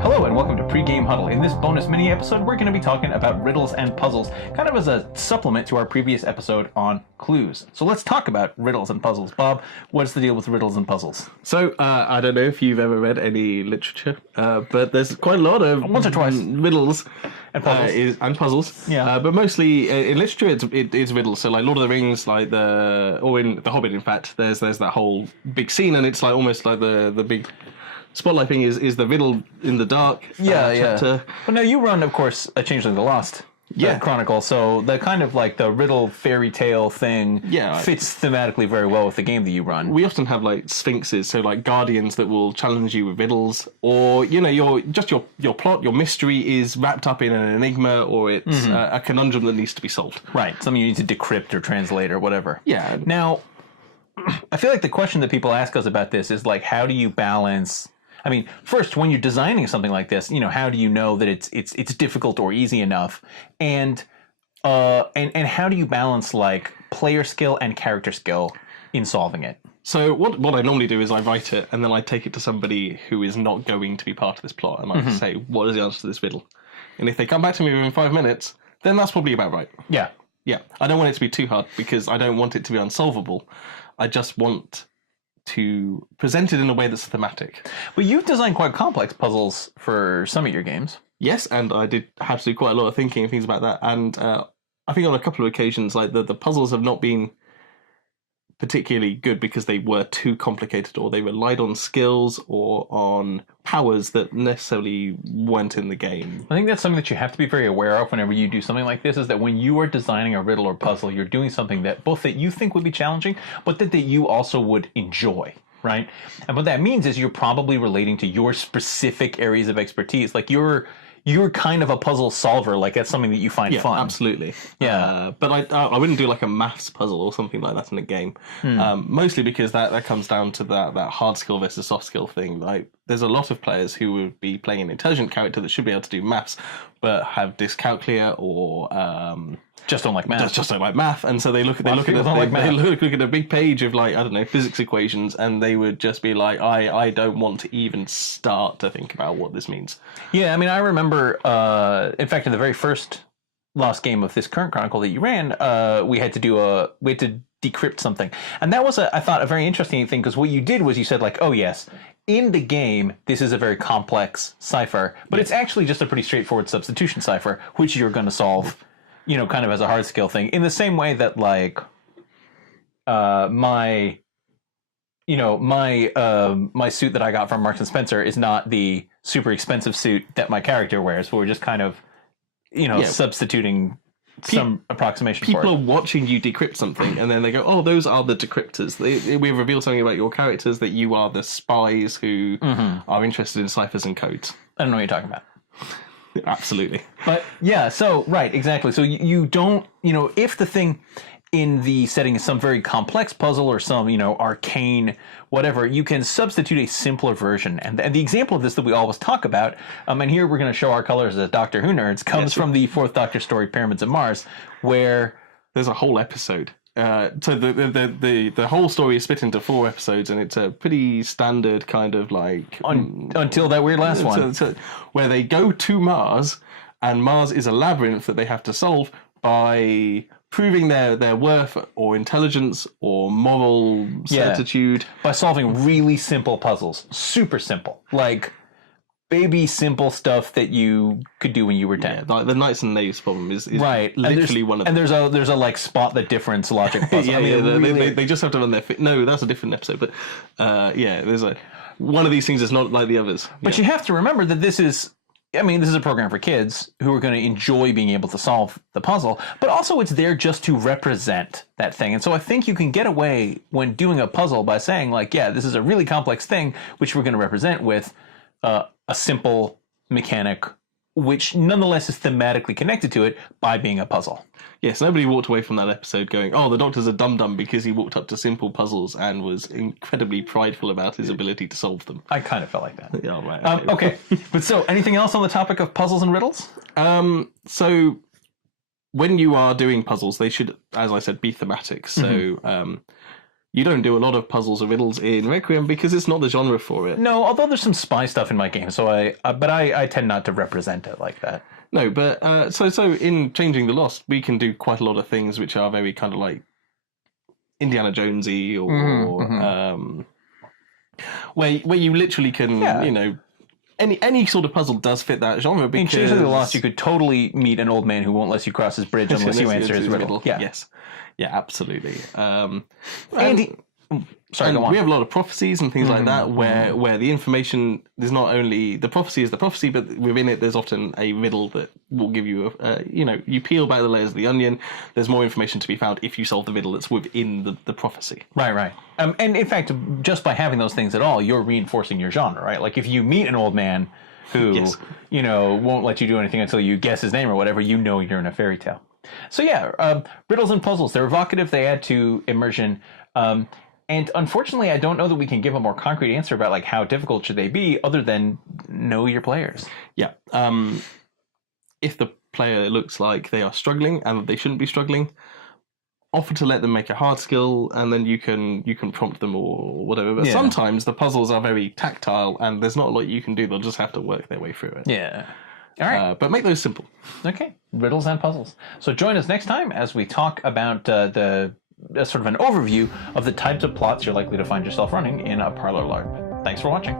Hello and welcome to Pre-Game Huddle. In this bonus mini episode, we're going to be talking about riddles and puzzles, kind of as a supplement to our previous episode on clues. So let's talk about riddles and puzzles. Bob, what's the deal with riddles and puzzles? So, I don't know if you've ever read any literature, but there's quite a lot of once or twice riddles and puzzles. Yeah, but mostly in literature, it's riddles. So, like Lord of the Rings, or in The Hobbit, in fact, there's that whole big scene, and it's like almost like the big spotlight thing is the riddle in the dark. Chapter. But now you run, of course, a Changeling the Lost. Chronicle, so the kind of like the riddle fairy tale thing fits thematically very well with the game that you run. We often have like sphinxes, so like guardians that will challenge you with riddles, or your plot, your mystery is wrapped up in an enigma, or it's a conundrum that needs to be solved. Right, something you need to decrypt or translate or whatever. Yeah. Now, I feel like the question that people ask us about this is like, how do you balance? I mean, first, when you're designing something like this, how do you know that it's difficult or easy enough, and how do you balance like player skill and character skill in solving it? So what I normally do is I write it and then I take it to somebody who is not going to be part of this plot, and I say, what is the answer to this riddle? And if they come back to me within 5 minutes, then that's probably about right. Yeah. I don't want it to be too hard because I don't want it to be unsolvable. I just want to present it in a way that's thematic. But you've designed quite complex puzzles for some of your games. Yes, and I did have to do quite a lot of thinking and things about that. And I think on a couple of occasions, like the puzzles have not been particularly good because they were too complicated, or they relied on skills or on powers that necessarily weren't in the game. I think that's something that you have to be very aware of whenever you do something like this, is that when you are designing a riddle or puzzle, you're doing something that both that you think would be challenging, but that you also would enjoy, right? And what that means is you're probably relating to your specific areas of expertise. Like you're kind of a puzzle solver, like that's something that you find fun. Absolutely. Yeah. But I wouldn't do like a maths puzzle or something like that in a game. Mostly because that comes down to that hard skill versus soft skill thing. Like there's a lot of players who would be playing an intelligent character that should be able to do maths, but have dyscalculia or just don't like math. Just don't like math, and so they look at a big page of like, I don't know, physics equations, and they would just be like, I don't want to even start to think about what this means. Yeah, I mean, I remember, in fact, in the very first Lost game of this current Chronicle that you ran, we had to decrypt something, and that was I thought a very interesting thing, because what you did was you said like, oh yes, in the game this is a very complex cipher, but it's actually just a pretty straightforward substitution cipher, which you're going to solve, kind of as a hard skill thing, in the same way that like my suit that I got from Marks and Spencer is not the super expensive suit that my character wears. We're just kind of substituting some approximation. People are watching you decrypt something, and then they go, "Oh, those are the decryptors." We reveal something about your characters, that you are the spies who are interested in ciphers and codes. I don't know what you're talking about. Absolutely. But yeah, so right, exactly. So you don't, if the thing in the setting is some very complex puzzle or some, arcane whatever, you can substitute a simpler version. And the example of this that we always talk about, and here we're going to show our colors as Doctor Who nerds, comes from the Fourth Doctor story Pyramids of Mars, where there's a whole episode. So the whole story is split into 4 episodes, and it's a pretty standard kind of like until that weird last one, where they go to Mars, and Mars is a labyrinth that they have to solve by proving their worth or intelligence or moral certitude by solving really simple puzzles, super simple, like baby simple stuff that you could do when you were 10. Like the Knights and Knaves problem is right. literally one of them. And there's a like spot the difference logic puzzle. They just have to run their no, that's a different episode, but there's one of these things is not like the others. But you have to remember that this is a program for kids who are going to enjoy being able to solve the puzzle, but also it's there just to represent that thing. And so I think you can get away when doing a puzzle by saying like, this is a really complex thing, which we're going to represent with a simple mechanic, which nonetheless is thematically connected to it by being a puzzle. Yes, nobody walked away from that episode going, oh, the Doctor's a dum-dum because he walked up to simple puzzles and was incredibly prideful about his ability to solve them. I kind of felt like that. Yeah, right. Okay. But so, anything else on the topic of puzzles and riddles? So, when you are doing puzzles, they should, as I said, be thematic. So, You don't do a lot of puzzles or riddles in Requiem because it's not the genre for it. No, although there's some spy stuff in my game, so I tend not to represent it like that. No, but so in Changing the Lost, we can do quite a lot of things which are very kind of like Indiana Jonesy or where you literally can you know. Any sort of puzzle does fit that genre. Because in Chasing the Lost, you could totally meet an old man who won't let you cross his bridge unless you answer his riddle. Yeah. Yes. Yeah, absolutely. Sorry, and go on. we have a lot of prophecies and things like that where the information, there's not only the prophecy is the prophecy, but within it there's often a riddle that will give you you peel back the layers of the onion, there's more information to be found if you solve the riddle that's within the prophecy. Right. And in fact, just by having those things at all, you're reinforcing your genre, right? Like if you meet an old man who won't let you do anything until you guess his name or whatever, you know you're in a fairy tale. So yeah, riddles and puzzles, they're evocative, they add to immersion. And unfortunately, I don't know that we can give a more concrete answer about like how difficult should they be, other than know your players. Yeah. If the player looks like they are struggling and they shouldn't be struggling, offer to let them make a hard skill, and then you can prompt them or whatever. But sometimes the puzzles are very tactile, and there's not a lot you can do. They'll just have to work their way through it. Yeah. All right. But make those simple. Okay. Riddles and puzzles. So join us next time as we talk about the sort of an overview of the types of plots you're likely to find yourself running in a Parlour LARP. Thanks for watching.